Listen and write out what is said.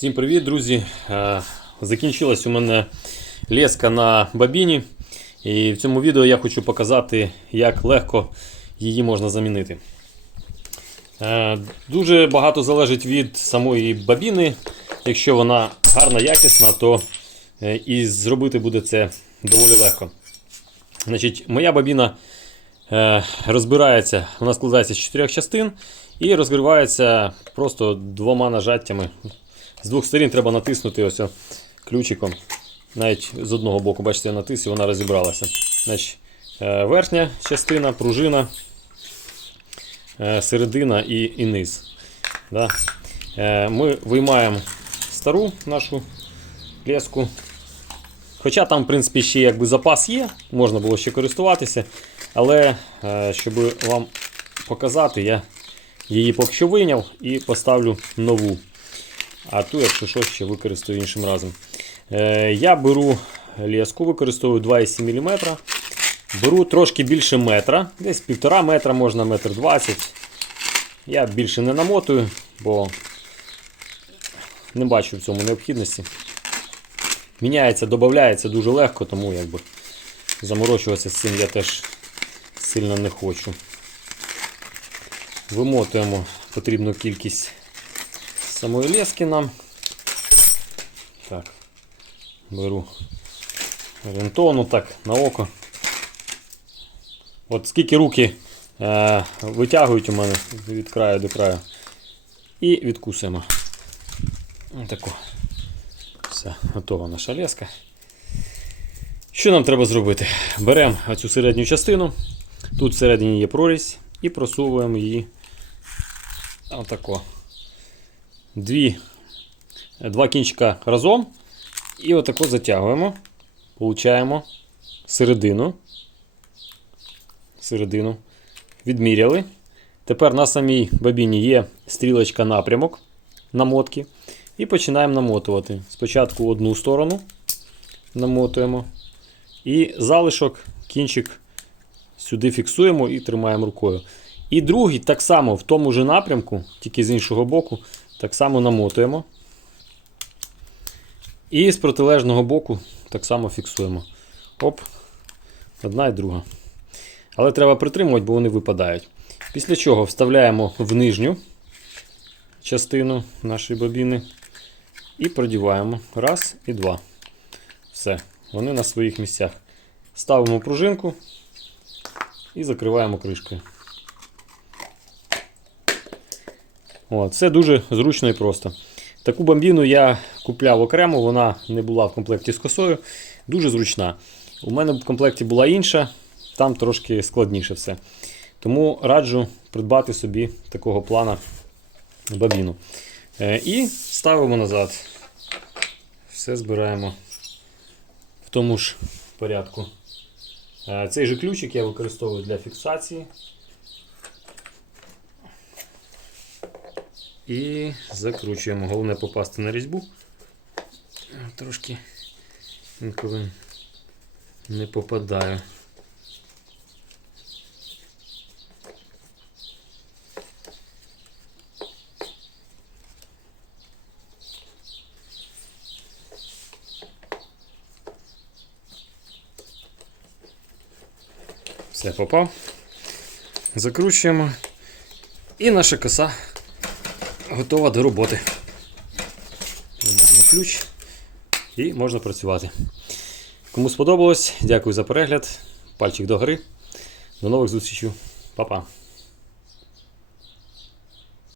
Всім привіт, друзі! Е, Закінчилась у мене леска на бабіні. І в цьому відео я хочу показати, як легко її можна замінити. Е, Дуже багато залежить від самої бабіни. Якщо вона гарна, якісна, то е, і зробити буде це доволі легко. Значить, Моя бабіна розбирається, вона складається з чотирьох частин і розкривається просто двома нажаттями. З двох сторін треба натиснути ось ключиком. Навіть з одного боку, бачите, я натис і вона розібралася. Значить, е, верхня частина, пружина, е, середина і, і низ. Да? Е, Ми виймаємо стару нашу леску. Хоча там, в принципі, ще якби запас є, можна було ще користуватися. Але щоб вам показати, я її поки що вийняв і поставлю нову. А ту, якщо що, ще використаю іншим разом. Е, я беру леску, використовую 2,7 мм. Беру трошки більше метра, десь півтора метра, можна метр 20. Я більше не намотую, бо не бачу в цьому необхідності. Міняється, додається дуже легко, тому якби заморочуватися з цим я теж сильно не хочу. Вимотуємо потрібну кількість самої лески нам. Так, беру орієнтовно так на око. От скільки руки е, витягують у мене від краю до краю. І відкусуємо. Отако. Все, готова наша леска. Що нам треба зробити? Беремо цю середню частину. Тут всередині є прорізь і просовуємо її отако. Дві, два кінчика разом. І отако затягуємо. Получаємо середину. Середину. Відміряли. Тепер на самій бабіні є стрілочка напрямок намотки. І починаємо намотувати. Спочатку одну сторону намотуємо. І залишок, кінчик сюди фіксуємо і тримаємо рукою. І другий так само в тому ж напрямку, тільки з іншого боку, так само намотуємо. І з протилежного боку так само фіксуємо. Оп, одна і друга. Але треба притримувати, бо вони випадають. Після чого вставляємо в нижню частину нашої бобіни і продіваємо. Раз і два. Все, вони на своїх місцях. Ставимо пружинку і закриваємо кришкою. От, Це дуже зручно і просто. Таку бомбіну я купляв окремо, вона не була в комплекті з косою. Дуже зручна. У мене в комплекті була інша, там трошки складніше все. Тому раджу придбати собі такого плана бобіну. Е, І ставимо назад. Все збираємо в тому ж порядку. Е, Цей же ключик я використовую для фіксації. І закручуємо. Головне попасти на різьбу. Трошки інколи не попадаю. Все, попав. Закручуємо. І наша коса готова до роботи. Тримаємо ключ і можна працювати. Кому сподобалось, дякую за перегляд. Пальчик догори. До нових зустрічей. Па-па.